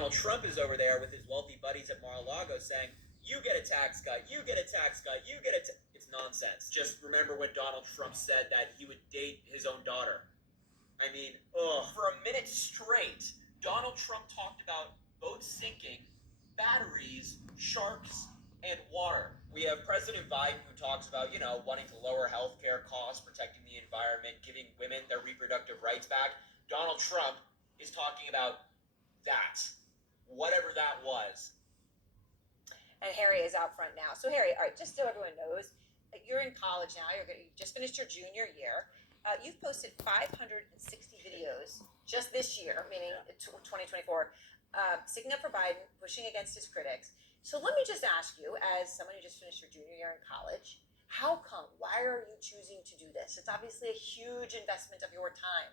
Donald Trump is over there with his wealthy buddies at Mar-a-Lago saying, you get a tax cut, you get a tax cut, you get a It's nonsense. Just remember when Donald Trump said that he would date his own daughter. I mean, for a minute straight, Donald Trump talked about boats sinking, batteries, sharks, and water. We have President Biden who talks about, wanting to lower healthcare costs, protecting the environment, giving women their reproductive rights back. Donald Trump is talking about that, whatever that was. And Harry is out front now. So Harry, all right, just so everyone knows, you're in college now. You just finished your junior year. You've posted 560 videos just this year, meaning 2024, sticking up for Biden, pushing against his critics. So let me just ask you, as someone who just finished your junior year in college, how come? Why are you choosing to do this? It's obviously a huge investment of your time.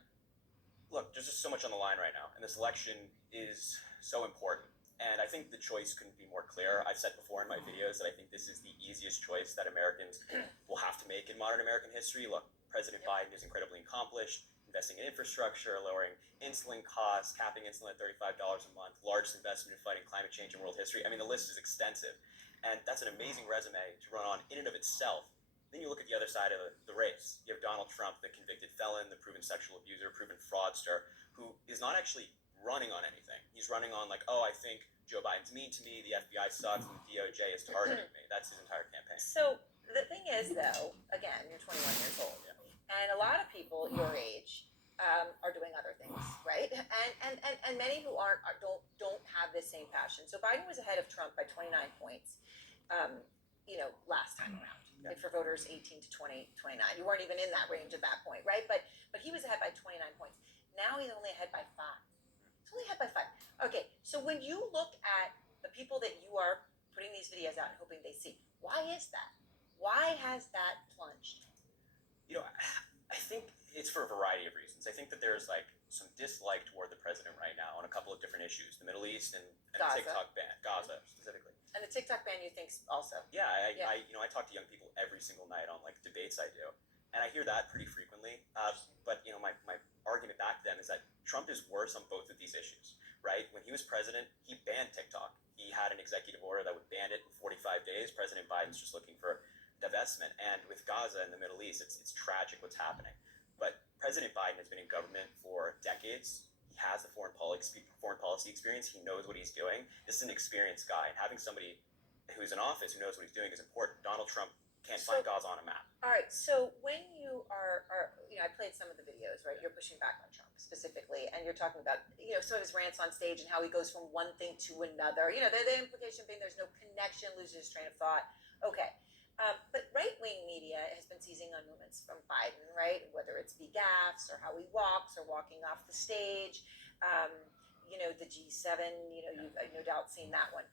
Look, there's just so much on the line right now, and this election is so important. And I think the choice couldn't be more clear. I've said before in my videos that I think this is the easiest choice that Americans will have to make in modern American history. Look, President Biden is incredibly accomplished, investing in infrastructure, lowering insulin costs, capping insulin at $35 a month, largest investment in fighting climate change in world history. I mean, the list is extensive. And that's an amazing resume to run on in and of itself. Then you look at the other side of the race. You have Donald Trump, the convicted felon, the proven sexual abuser, proven fraudster, who is not actually running on anything. He's running on like, I think Joe Biden's mean to me, the FBI sucks, and the DOJ is targeting me. That's his entire campaign. So the thing is, though, again, you're 21 years old, and a lot of people your age are doing other things, right? And many who don't have this same passion. So Biden was ahead of Trump by 29 points, last time around. Like for voters 18 to 29. You weren't even in that range at that point, right? But he was ahead by 29 points. Now he's only ahead by 5. He's only ahead by 5. Okay, so when you look at the people that you are putting these videos out and hoping they see, why is that? Why has that plunged? I think it's for a variety of reasons. I think that there's like some dislike toward the president right now on a couple of different issues, the Middle East and the TikTok ban, Gaza specifically. And the TikTok ban, you think also? Yeah, I talk to young people every single night on like debates I do, and I hear that pretty frequently. But my argument back to them is that Trump is worse on both of these issues, right? When he was president, he banned TikTok. He had an executive order that would ban it in 45 days. President Biden's just looking for divestment. And with Gaza and the Middle East, it's tragic what's happening. But President Biden has been in government for decades. He has the foreign policy experience. He knows what he's doing. This is an experienced guy. And having somebody who's in office who knows what he's doing is important. Donald Trump can't find Gaza on a map. All right. So when you are I played some of the videos, right? You're pushing back on Trump specifically, and you're talking about, some of his rants on stage and how he goes from one thing to another. The implication being there's no connection, loses his train of thought. Okay. But right-wing media has been seizing on moments from Biden, right? Whether it's gaffes or how he walks or walking off the stage, the G7, you've no doubt seen that one.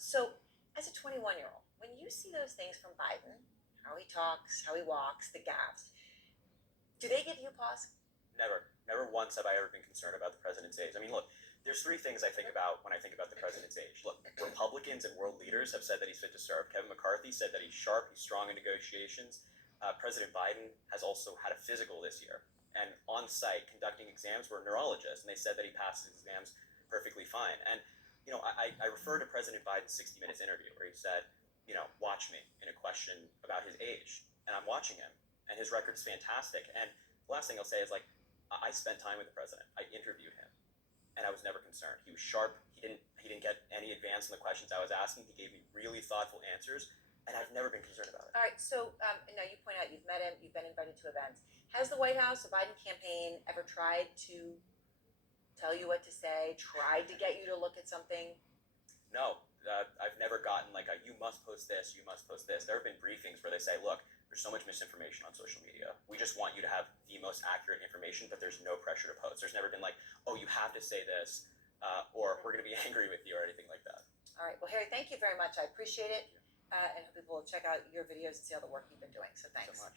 So as a 21-year-old, when you see those things from Biden, how he talks, how he walks, the gaffes, do they give you pause? Never once have I ever been concerned about the president's age. I mean, look, there's 3 things I think about when I think about the president's age. Look, Republicans and world leaders have said that he's fit to serve. Kevin McCarthy said that he's sharp, he's strong in negotiations. President Biden has also had a physical this year. And on site, conducting exams were neurologists, and they said that he passes his exams perfectly fine. And, I refer to President Biden's 60 Minutes interview where he said, watch me, in a question about his age. And I'm watching him, and his record's fantastic. And the last thing I'll say is, I spent time with the president. I interviewed him. And I was never concerned. He was sharp. He didn't get any advance in the questions I was asking. He gave me really thoughtful answers, and I've never been concerned about it. All right. So now you point out you've met him. You've been invited to events. Has the White House, the Biden campaign, ever tried to tell you what to say? Tried to get you to look at something? No, I've never gotten you must post this. You must post this. There have been briefings where they say, look, there's so much misinformation on social media. We just want you to have the most accurate information, but there's no pressure to post. There's never been you have to say this, or we're going to be angry with you or anything like that. All right. Well, Harry, thank you very much. I appreciate it. And people will check out your videos and see all the work you've been doing. So thanks. So much.